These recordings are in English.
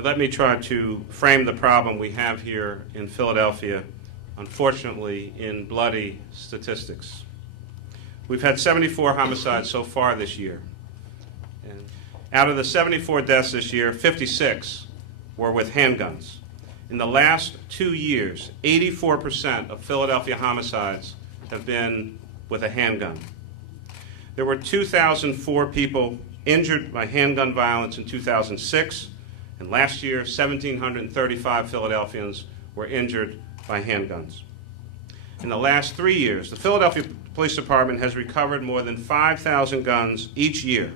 And let me try to frame the problem we have here in Philadelphia, unfortunately, in bloody statistics. We've had 74 homicides so far this year. And out of the 74 deaths this year, 56 were with handguns. In the last 2 years, 84% of Philadelphia homicides have been with a handgun. There were 2,004 people injured by handgun violence in 2006, and last year, 1,735 Philadelphians were injured by handguns. In the last 3 years, the Philadelphia Police Department has recovered more than 5,000 guns each year,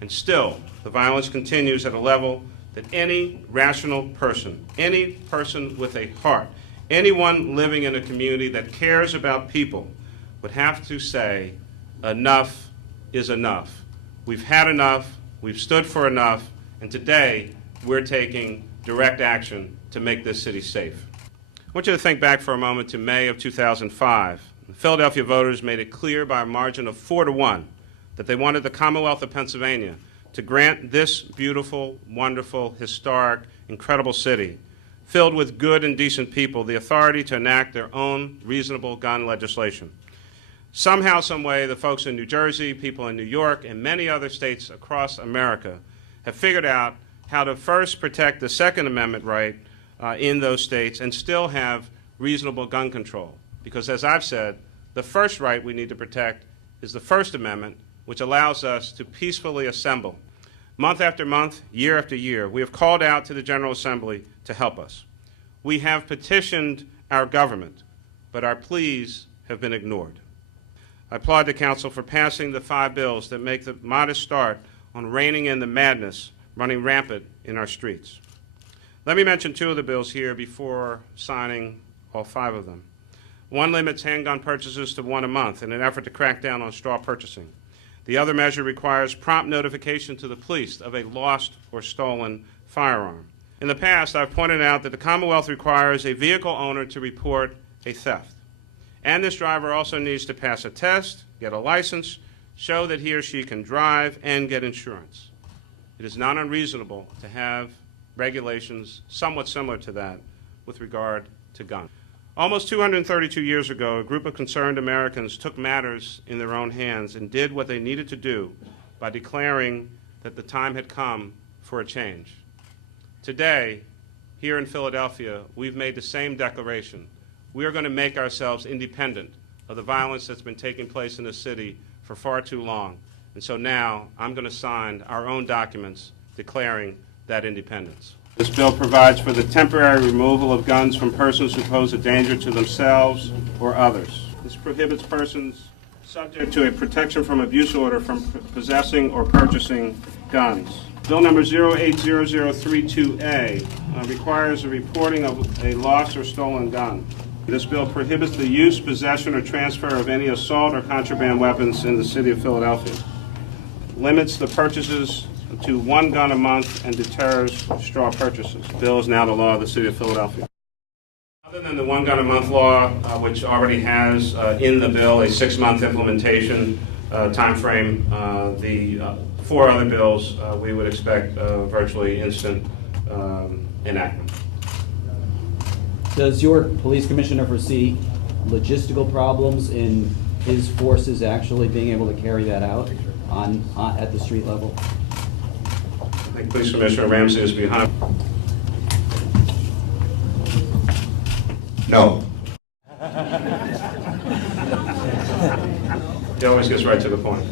and still, the violence continues at a level that any rational person, any person with a heart, anyone living in a community that cares about people would have to say, enough is enough. We've had enough, we've stood for enough, and today we're taking direct action to make this city safe. I want you to think back for a moment to May of 2005. The Philadelphia voters made it clear by a margin of 4-1 that they wanted the Commonwealth of Pennsylvania to grant this beautiful, wonderful, historic, incredible city, filled with good and decent people, the authority to enact their own reasonable gun legislation. Somehow, some way, the folks in New Jersey, people in New York, and many other states across America have figured out how to first protect the Second Amendment right in those states and still have reasonable gun control. Because as I've said, the first right we need to protect is the First Amendment, which allows us to peacefully assemble. Month after month, year after year, we have called out to the General Assembly to help us. We have petitioned our government, but our pleas have been ignored. I applaud the Council for passing the 5 bills that make the modest start on reining in the madness running rampant in our streets. Let me mention 2 of the bills here before signing all 5 of them. One limits handgun purchases to 1 a month in an effort to crack down on straw purchasing. The other measure requires prompt notification to the police of a lost or stolen firearm. In the past, I've pointed out that the Commonwealth requires a vehicle owner to report a theft. And this driver also needs to pass a test, get a license, show that he or she can drive, and get insurance. It is not unreasonable to have regulations somewhat similar to that with regard to guns. Almost 232 years ago, a group of concerned Americans took matters in their own hands and did what they needed to do by declaring that the time had come for a change. Today, here in Philadelphia, we've made the same declaration. We are going to make ourselves independent of the violence that's been taking place in the city for far too long. And so now I'm going to sign our own documents declaring that independence. This bill provides for the temporary removal of guns from persons who pose a danger to themselves or others. This prohibits persons subject to a protection from abuse order from possessing or purchasing guns. Bill number 080032A requires the reporting of a lost or stolen gun. This bill prohibits the use, possession, or transfer of any assault or contraband weapons in the city of Philadelphia. Limits the purchases to 1 gun a month and deters straw purchases. The bill is now the law of the city of Philadelphia. Other than the 1 gun a month law, which already has in the bill a 6-month implementation time frame, the 4 other bills we would expect virtually instant enactment. Does your police commissioner foresee logistical problems in his forces actually being able to carry that out at the street level? I think Police Commissioner Ramsey is behind. No. He always gets right to the point.